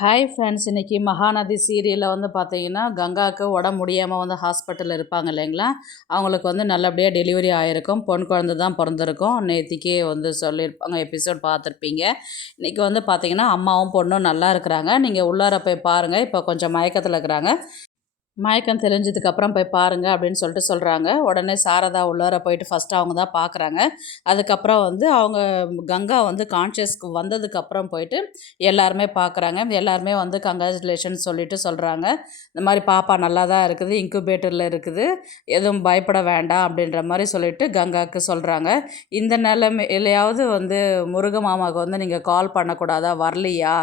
Hi friends, இன்றைக்கி மகாநதி சீரியலில் பார்த்தீங்கன்னா கங்காவுக்கு உடம்பு முடியாமல் ஹாஸ்பிட்டலில் இருப்பாங்க இல்லைங்களா. அவங்களுக்கு நல்லபடியாக டெலிவரி ஆகிருக்கும். பொன் குழந்தை தான் பிறந்திருக்கும். நேத்திக்கே சொல்லியிருப்பாங்க, எபிசோட் பார்த்துருப்பீங்க. இன்றைக்கி பார்த்தீங்கன்னா அம்மாவும் பொண்ணும் நல்லா இருக்கிறாங்க. நீங்கள் உள்ளார போய் பாருங்கள். இப்போ கொஞ்சம் மயக்கத்தில் இருக்கிறாங்க. மயக்கம் தெளிஞ்சதுக்கப்புறம் போய் பாருங்கள் அப்படின்னு சொல்கிறாங்க. உடனே சாரதா உள்ளார போயிட்டு ஃபஸ்ட்டு அவங்க தான் பார்க்குறாங்க. அதுக்கப்புறம் அவங்க கங்கா கான்ஷியஸ்க்கு வந்ததுக்கப்புறம் போயிட்டு எல்லாருமே பார்க்குறாங்க. எல்லாருமே கங்க்ராச்சுலேஷன் சொல்லிட்டு சொல்கிறாங்க. இந்த மாதிரி பாப்பா நல்லா தான் இருக்குது, இன்குபேட்டரில் இருக்குது, எதுவும் பயப்பட வேண்டாம் அப்படின்ற மாதிரி சொல்லிட்டு கங்காவுக்கு சொல்கிறாங்க. இந்த நிலைமையிலையாவது முருக மாமாவுக்கு நீங்கள் கால் பண்ணக்கூடாதா, வரலையா,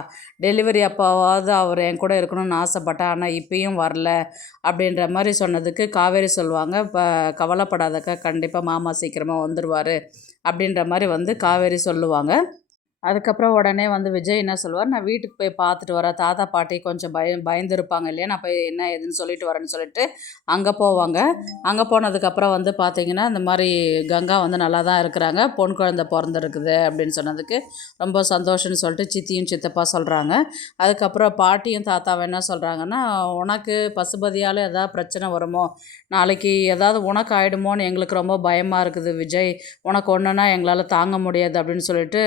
டெலிவரி அப்போவாவது அவர் என் கூட இருக்கணும்னு ஆசைப்பட்டேன், ஆனால் இப்பயும் வரல அப்படின்ற மாதிரி சொன்னதுக்கு காவேரி சொல்லுவாங்க, இப்போ கவலைப்படாதக்கா, கண்டிப்பாக மாமா சீக்கிரமாக வந்துடுவார் அப்படின்ற மாதிரி காவேரி சொல்லுவாங்க. அதுக்கப்புறம் உடனே விஜய் என்ன சொல்லுவார், நான் வீட்டுக்கு போய் பார்த்துட்டு வரேன், தாத்தா பாட்டி கொஞ்சம் பயந்துருப்பாங்க இல்லையா, நான் போய் என்ன ஏதுன்னு சொல்லிட்டு வரேன்னு சொல்லிட்டு அங்கே போவாங்க. அங்கே போனதுக்கப்புறம் பார்த்தீங்கன்னா இந்த மாதிரி கங்கா நல்லா தான் இருக்கிறாங்க, பொன் குழந்தை பிறந்திருக்குது அப்படின்னு சொன்னதுக்கு ரொம்ப சந்தோஷம்னு சொல்லிட்டு சித்தியும் சித்தப்பா சொல்கிறாங்க. அதுக்கப்புறம் பாட்டியும் தாத்தாவை என்ன சொல்கிறாங்கன்னா, உனக்கு பசுபதியால் எதாவது பிரச்சனை வருமோ, நாளைக்கு ஏதாவது உனக்கு ஆகிடுமோன்னு எங்களுக்கு ரொம்ப பயமாக இருக்குது விஜய், உனக்கு ஒன்றுனா எங்களால் தாங்க முடியாது அப்படின்னு சொல்லிட்டு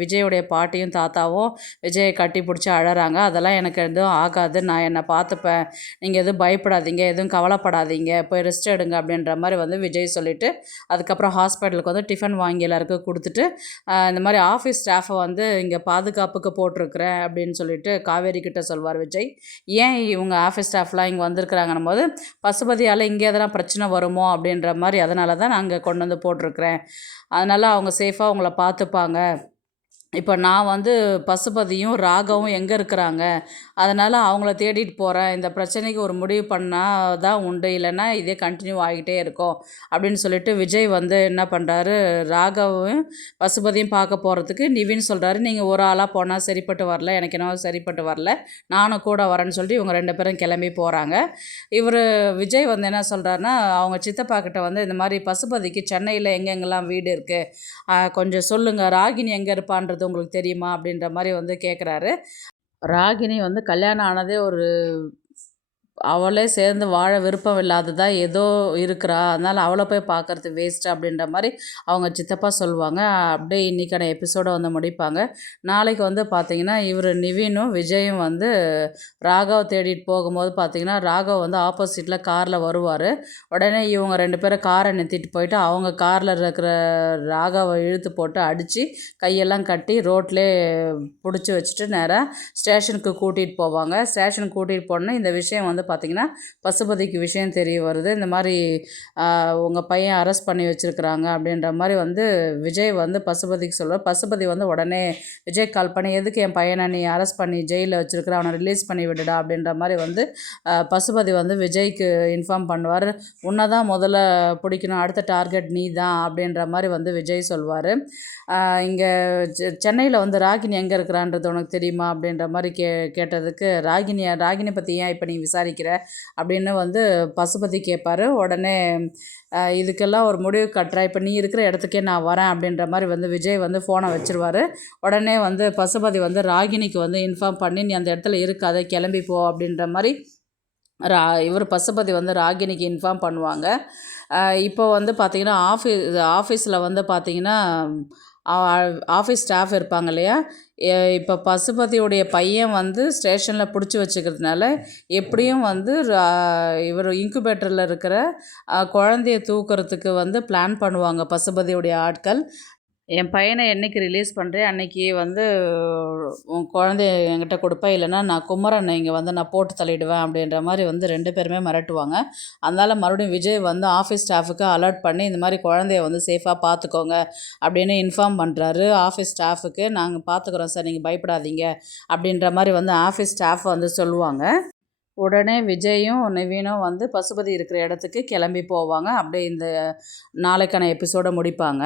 விஜயோடைய பாட்டியும் தாத்தாவும் விஜயை கட்டி பிடிச்சி அழறாங்க. அதெல்லாம் எனக்கு எதுவும் ஆகாது, நான் என்னை பார்த்துப்பேன், நீங்கள் எதுவும் பயப்படாதீங்க, எதுவும் கவலைப்படாதீங்க, போய் ரெஸ்ட் எடுங்க அப்படின்ற மாதிரி விஜய் சொல்லிவிட்டு அதுக்கப்புறம் ஹாஸ்பிட்டலுக்கு டிஃபன் வாங்கி எல்லாருக்கும் கொடுத்துட்டு இந்த மாதிரி ஆஃபீஸ் ஸ்டாஃபை இங்கே பாதுகாப்புக்கு போட்டிருக்கிறேன் அப்படின்னு சொல்லிட்டு காவேரி கிட்ட சொல்வார் விஜய். ஏன் இவங்க ஆஃபீஸ் ஸ்டாஃப்லாம் இங்கே வந்திருக்கிறாங்கன்னும் போது, பசுபதியால் இங்கே எதனா பிரச்சனை வருமோ அப்படின்ற மாதிரி, அதனால தான் நான் அங்கே கொண்டு போட்டிருக்கிறேன், அதனால் அவங்க சேஃபாக அவங்கள பார்த்துப்பாங்க. இப்போ நான் பசுபதியும் ராகவும் எங்கே இருக்கிறாங்க, அதனால் அவங்கள தேடிட்டு போகிறேன், இந்த பிரச்சனைக்கு ஒரு முடிவு பண்ணால் தான் உண்டு, இல்லைன்னா இதே கண்டினியூ ஆகிட்டே இருக்கும் அப்படின்னு சொல்லிட்டு விஜய் என்ன பண்ணுறாரு, ராகவும் பசுபதியும் பார்க்க போகிறதுக்கு நிவின் சொல்கிறாரு, நீங்கள் ஒரு ஆளாக போனால் சரிப்பட்டு வரல, எனக்கு என்ன சரிப்பட்டு வரல, நானும் கூட வரேன்னு சொல்லிட்டு இவங்க 2 பேரும் கிளம்பி போகிறாங்க. இவர் விஜய் என்ன சொல்கிறாருன்னா, அவங்க சித்தப்பா கிட்ட இந்த மாதிரி பசுபதிக்கு சென்னையில் எங்கெங்கெல்லாம் வீடு இருக்குது கொஞ்சம் சொல்லுங்கள், ராகினி எங்கே இருப்பான்றது உங்களுக்கு தெரியுமா அப்படின்ற மாதிரி கேட்குறாரு. ராகினி கல்யாணம் ஆனதே அவளே சேர்ந்து வாழ விருப்பம் இல்லாததாக ஏதோ இருக்கிறா, அதனால் அவளை போய் பார்க்குறது வேஸ்ட்டு அப்படின்ற மாதிரி அவங்க சித்தப்பா சொல்லுவாங்க. அப்படியே இன்றைக்கான எபிசோடை முடிப்பாங்க. நாளைக்கு பார்த்திங்கன்னா இவர் நிவினும் விஜயும் ராகவ் தேடிட்டு போகும்போது பார்த்திங்கன்னா ராகவ் ஆப்போசிட்டில் காரில் வருவார். உடனே இவங்க 2 பேரும் காரை நிறுத்திட்டு போயிட்டு அவங்க காரில் இருக்கிற ராகவை இழுத்து போட்டு அடித்து கையெல்லாம் கட்டி ரோட்லேயே பிடிச்சி வச்சுட்டு நேராக ஸ்டேஷனுக்கு கூட்டிகிட்டு போவாங்க. ஸ்டேஷனுக்கு கூட்டிகிட்டு போனோன்னா இந்த விஷயம் பார்த்திங்கன்னா பசுபதிக்கு விஷயம் தெரிய வருது. இந்த மாதிரி உங்கள் பையன் அரெஸ்ட் பண்ணி வச்சுருக்குறாங்க அப்படின்ற மாதிரி விஜய் பசுபதிக்கு சொல்லுவார். பசுபதி உடனே விஜய் கால் பண்ணி, எதுக்கு என் பையனை நீ அரெஸ்ட் பண்ணி ஜெயிலில் வச்சுருக்குற, அவனை ரிலீஸ் பண்ணி விடுடா அப்படின்ற மாதிரி பசுபதி விஜய்க்கு இன்ஃபார்ம் பண்ணுவார். உன்னை தான் முதல்ல பிடிக்கணும், அடுத்த டார்கெட் நீ தான் அப்படின்ற மாதிரி விஜய் சொல்வார். இங்கே சென்னையில் ராகினி எங்கே இருக்கிறான்றது உனக்கு தெரியுமா அப்படின்ற மாதிரி கேட்டதுக்கு ராகினி பற்றி ஏன் இப்போ நீ விசாரிக்கிற அப்படின்னு பசுபதி கேட்பார். உடனே இதுக்கெல்லாம் ஒரு முடிவு கட்டுறா, இப்போ நீ இருக்கிற இடத்துக்கே நான் வரேன் அப்படின்ற மாதிரி விஜய் ஃபோனை வச்சுருவார். உடனே பசுபதி ராகினிக்கு இன்ஃபார்ம் பண்ணி, நீ அந்த இடத்துல இருக்காத, கிளம்பி போ அப்படின்ற மாதிரி இவர் பசுபதி ராகினிக்கு இன்ஃபார்ம் பண்ணுவாங்க. இப்போ பார்த்திங்கன்னா ஆஃபீஸில் பார்த்திங்கன்னா ஆஃபீஸ் ஸ்டாஃப் இருப்பாங்க இல்லையா, இப்போ பசுபதியுடைய பையன் ஸ்டேஷனில் பிடிச்சி வச்சுக்கிறதுனால எப்படியும் இவர் இன்குபேட்டரில் இருக்கிற குழந்தைய தூக்கிறதுக்கு பிளான் பண்ணுவாங்க பசுபதியுடைய ஆட்கள். என் பையனை என்றைக்கு ரிலீஸ் பண்ணுறேன் அன்றைக்கி உன் குழந்தைய என்கிட்ட கொடுப்பேன், இல்லைனா நான் குமரனை இங்கே நான் போட்டு தள்ளிடுவேன் அப்படின்ற மாதிரி 2 பேருமே மிரட்டுவாங்க. அதனால் மறுபடியும் விஜய் ஆஃபீஸ் ஸ்டாஃபுக்கு அலர்ட் பண்ணி இந்த மாதிரி குழந்தைய சேஃபாக பார்த்துக்கோங்க அப்படின்னு இன்ஃபார்ம் பண்ணுறாரு ஆஃபீஸ் ஸ்டாஃபுக்கு. நாங்கள் பார்த்துக்குறோம் சார், நீங்கள் பயப்படாதீங்க அப்படின்ற மாதிரி ஆஃபீஸ் ஸ்டாஃப் சொல்லுவாங்க. உடனே விஜயும் நிவினும் பசுபதி இருக்கிற இடத்துக்கு கிளம்பி போவாங்க. அப்படியே இந்த நாளைக்கான எபிசோடை முடிப்பாங்க.